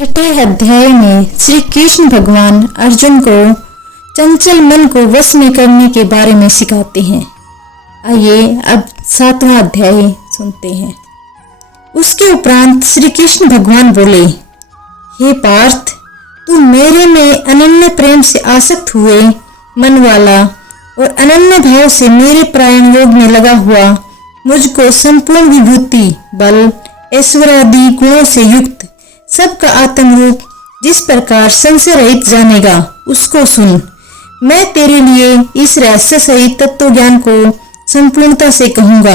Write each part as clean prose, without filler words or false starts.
छठे अध्याय में श्री कृष्ण भगवान अर्जुन को चंचल मन को वश में करने के बारे में सिखाते हैं। आइए अब 7वां अध्याय सुनते हैं। उसके उपरांत श्री कृष्ण भगवान बोले, हे पार्थ, तू मेरे में अनन्य प्रेम से आसक्त हुए मन वाला और अनन्य भाव से मेरे प्राण योग में लगा हुआ मुझको संपूर्ण विभूति, बल, ऐश्वर्य आदि गुणों से युक्त सबका आत्म रूप जिस प्रकार संशय रहित जानेगा उसको सुन। मैं तेरे लिए इस रहस्य सहित तत्व ज्ञान को संपूर्णता से कहूंगा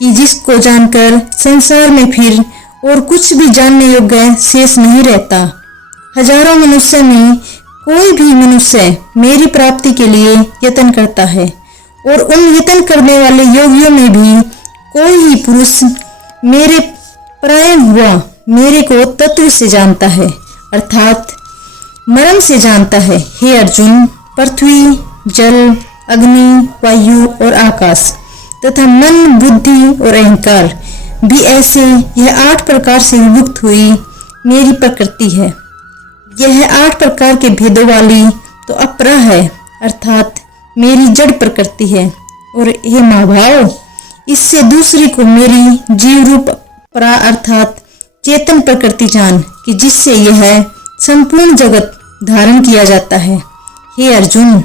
कि जिसको जानकर संसार में फिर और कुछ भी जानने योग्य शेष नहीं रहता। हजारों मनुष्य में कोई भी मनुष्य मेरी प्राप्ति के लिए यत्न करता है और उन यत्न करने वाले योगियों में भी कोई ही पुरुष मेरे परायण हुआ मेरे को तत्व से जानता है, अर्थात मर्म से जानता है। हे अर्जुन, पृथ्वी, जल, अग्नि, वायु और आकाश तथा मन, बुद्धि और अहंकार भी ऐसे यह 8 प्रकार से विभक्त हुई मेरी प्रकृति है। यह 8 प्रकार के भेदों वाली तो अपरा है, अर्थात मेरी जड़ प्रकृति है। और हे महाभाव, इससे दूसरी को मेरी जीव रूप परा अर्थात चेतन प्रकृति जान कि जिससे यह संपूर्ण जगत धारण किया जाता है। हे अर्जुन,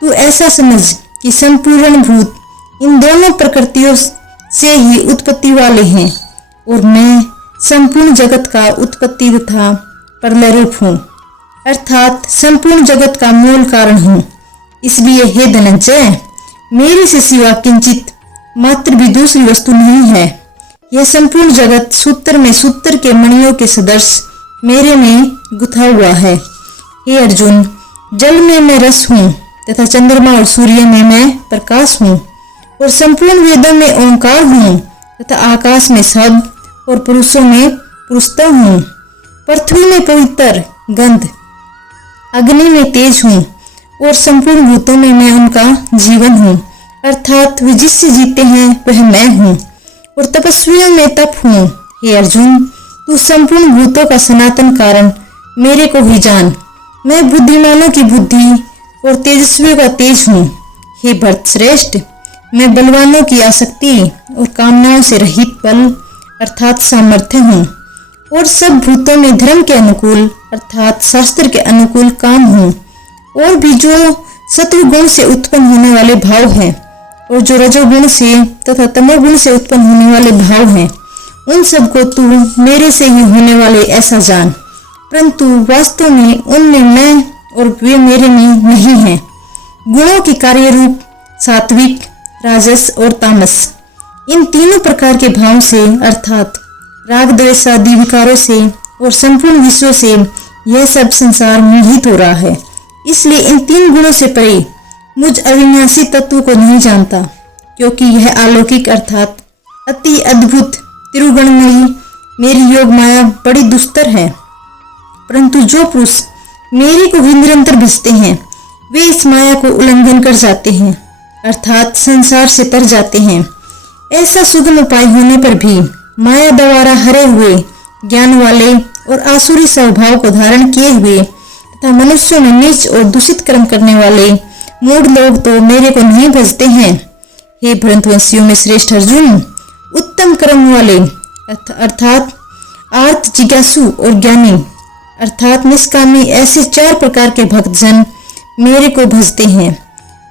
तू ऐसा समझ कि संपूर्ण भूत इन दोनों प्रकृतियों से ही उत्पत्ति वाले हैं और मैं संपूर्ण जगत का उत्पत्ति तथा प्रलय रूप हूँ, अर्थात संपूर्ण जगत का मूल कारण हूँ। इसलिए हे धनंजय, मेरे से सिवा किंचित मात्र भी दूसरी वस्तु नहीं है। यह संपूर्ण जगत सूत्र में सूत्र के मणियों के सदृश मेरे में गुथा हुआ है। हे अर्जुन, जल में मैं रस हूँ तथा चंद्रमा और सूर्य में मैं प्रकाश हूँ और संपूर्ण वेदों में ओंकार हूँ तथा आकाश में शब्द और पुरुषों में पुरुषत्व हूँ। पृथ्वी में पवित्र गंध, अग्नि में तेज हूँ और संपूर्ण भूतों में मैं उनका जीवन हूँ, अर्थात वे जिससे जीते हैं वह मैं हूँ और तपस्वियों में तप हूँ। हे अर्जुन, तू संपूर्ण भूतों का सनातन कारण मेरे को ही जान। मैं बुद्धिमानों की बुद्धि और तेजस्वियों का तेज हूँ। हे भरत श्रेष्ठ, मैं बलवानों की आसक्ति और कामनाओं से रहित बल अर्थात सामर्थ्य हूँ और सब भूतों में धर्म के अनुकूल अर्थात शास्त्र के अनुकूल काम हूँ। और भी जो सत्वगुण से उत्पन्न होने वाले भाव हैं और जो रजोगुण से तथा तमोगुण से उत्पन्न होने वाले भाव हैं, उन सबको तू मेरे से ही होने वाले ऐसा जान। परंतु वास्तव में उनमें मैं और वे मेरे में नहीं हैं। गुणों की कार्य रूप सात्विक, राजस और तामस, इन तीनों प्रकार के भाव से अर्थात राग द्वेष आदि विकारों से और संपूर्ण विश्व से यह सब संसार मोहित हो रहा है। इसलिए इन 3 गुणों से परे मुझ अविनाशी तत्व को नहीं जानता, क्योंकि यह अलौकिक अर्थात अति अद्भुत त्रिगुणमयी मेरी योग माया बड़ी दुस्तर है। परंतु जो पुरुष मेरे को भी निरंतर भजते हैं वे इस माया को उल्लंघन कर जाते हैं, अर्थात संसार से तर जाते हैं। ऐसा सुगम उपाय होने पर भी माया द्वारा हरे हुए ज्ञान वाले और आसुरी स्वभाव को धारण किए हुए तथा मनुष्यों में नीच और दूषित कर्म करने वाले मूढ़ लोग तो मेरे को नहीं भजते हैं। हे भरतवंशियों में श्रेष्ठ अर्जुन, उत्तम कर्म वाले अर्थात आर्त, जिज्ञासु और ज्ञानी अर्थात निष्कामी ऐसे 4 प्रकार के भक्तजन मेरे को भजते हैं।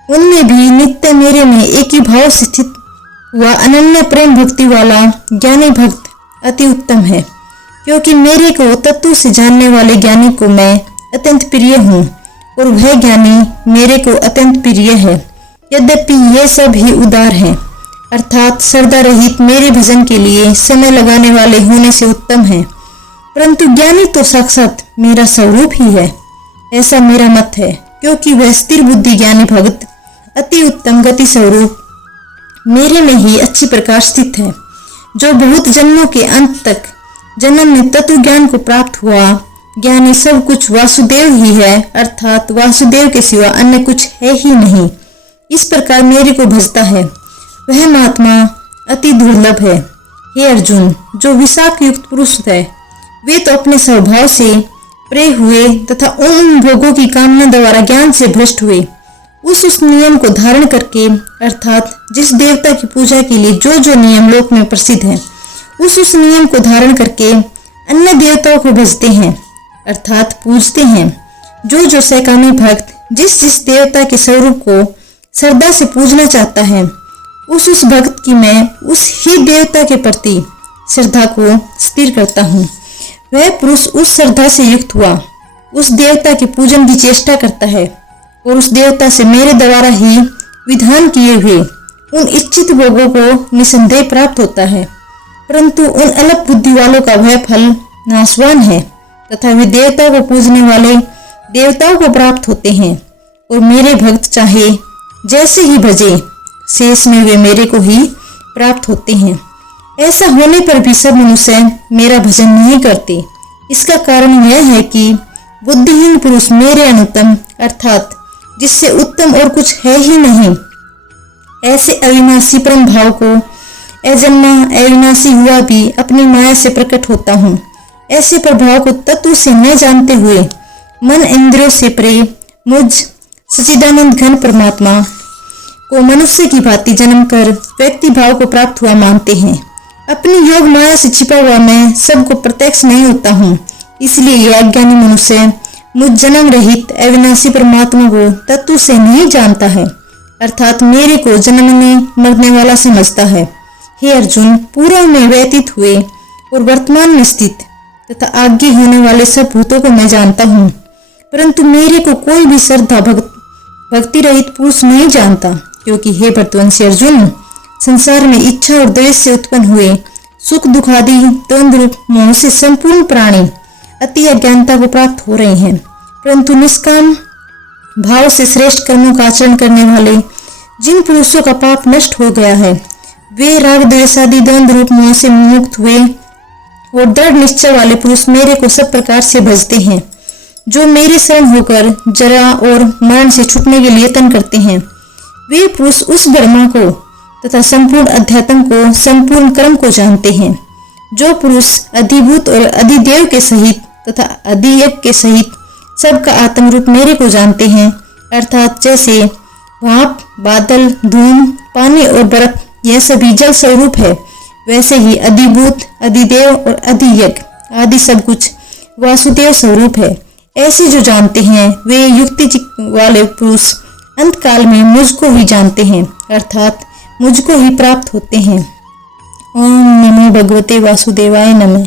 उनमें भी नित्य मेरे में एक ही भाव से स्थित हुआ अनन्य प्रेम भक्ति वाला ज्ञानी भक्त अति उत्तम है, क्योंकि मेरे को तत्व से जानने वाले ज्ञानी को मैं अत्यंत प्रिय हूँ और वह ज्ञानी मेरे को अत्यंत प्रिय है। यद्यपि ये सब ही उदार हैं, अर्थात श्रद्धा रहित मेरे भजन के लिए समय लगाने वाले होने से उत्तम है, परंतु ज्ञानी तो साक्षात मेरा स्वरूप ही है, ऐसा मेरा मत है। क्योंकि वह स्थिर बुद्धि ज्ञानी भक्त अति उत्तम गति स्वरूप मेरे में ही अच्छी प्रकार स्थित है, जो बहुत जन्मों के अंत तक जन्म में तत्व ज्ञान को प्राप्त हुआ ज्ञानी सब कुछ वासुदेव ही है, अर्थात वासुदेव के सिवा अन्य कुछ है ही नहीं। इस प्रकार मेरे को भजता है वह महात्मा अति दुर्लभ है। हे अर्जुन, जो विशाख युक्त पुरुष है वे तो अपने स्वभाव से प्रेय हुए तथा उन भोगों की कामना द्वारा ज्ञान से भ्रष्ट हुए। उस नियम को धारण करके अर्थात जिस देवता की पूजा के लिए जो जो नियम लोक में प्रसिद्ध है, उस नियम को धारण करके अन्य देवताओं को भजते हैं अर्थात पूजते हैं। जो जो सैकामी भक्त जिस देवता के स्वरूप को श्रद्धा से पूजना चाहता है, उस भक्त की मैं उस ही देवता के प्रति श्रद्धा को स्थिर करता हूँ। वह पुरुष उस श्रद्धा से युक्त हुआ उस देवता के पूजन की चेष्टा करता है और उस देवता से मेरे द्वारा ही विधान किए हुए उन इच्छित भोगों को निसंदेह प्राप्त होता है। परंतु उन अल्प बुद्धि वालों का वह फल नाशवान है तथा वे देवता को पूजने वाले देवताओं को प्राप्त होते हैं और मेरे भक्त चाहे जैसे ही भजे शेष में वे मेरे को ही प्राप्त होते हैं। ऐसा होने पर भी सब मनुष्य मेरा भजन नहीं करते। इसका कारण यह है कि बुद्धिहीन पुरुष मेरे अनुत्तम अर्थात जिससे उत्तम और कुछ है ही नहीं ऐसे अविनाशी परम भाव को अजन्मा अविनाशी हुआ भी अपनी माया से प्रकट होता हूँ। ऐसे प्रभाव को तत्व से न जानते हुए मन इंद्रियों से परे मुझ सच्चिदानंद घन परमात्मा को मनुष्य की भांति जन्म कर व्यक्ति भाव को प्राप्त हुआ मानते हैं। अपनी योग माया से छिपा हुआ मैं सबको प्रत्यक्ष नहीं होता हूँ। इसलिए यह अज्ञानी मनुष्य मुझ जन्म रहित अविनाशी परमात्मा को तत्व से नहीं जानता है अर्थात मेरे को जन्मने मरने वाला समझता है। हे अर्जुन, पूर्व में व्यतीत हुए और वर्तमान में स्थित तथा आगे होने वाले सब भूतों को मैं जानता हूँ, परंतु मेरे को कोई भी श्रद्धा भक्ति रहित पुरुष नहीं जानता। क्योंकि हे भरतवंशी अर्जुन, संसार में इच्छा और द्वेष से उत्पन्न हुए सुख दुखादि द्वंद्व रूप मोह से संपूर्ण प्राणी अति अज्ञानता को प्राप्त हो रहे हैं। परंतु निष्काम भाव से श्रेष्ठ कर्मों का आचरण करने वाले जिन पुरुषों का पाप नष्ट हो गया है, वे राग द्वेषादि द्वंद्व रूप मोह से मुक्त हुए और दृढ़ निश्चय वाले पुरुष मेरे को सब प्रकार से भजते हैं। जो मेरे शरण होकर जरा और मरण से छुटने के लिए यत्न करते हैं, वे पुरुष उस ब्रह्मा को तथा संपूर्ण अध्यात्म को संपूर्ण कर्म को जानते हैं। जो पुरुष अधिभूत और अधिदेव के सहित तथा अधियज्ञ के सहित सबका आत्म रूप मेरे को जानते हैं अर्थात जैसे भाप बादल धूम पानी और बर्फ यह सभी जल स्वरूप है, वैसे ही अधिभूत अधिदेव और अधियज्ञ आदि सब कुछ वासुदेव स्वरूप है। ऐसे जो जानते हैं वे युक्ति वाले पुरुष अंत काल में मुझको ही जानते हैं अर्थात मुझको ही प्राप्त होते हैं। ओम नमो भगवते वासुदेवाय नमः।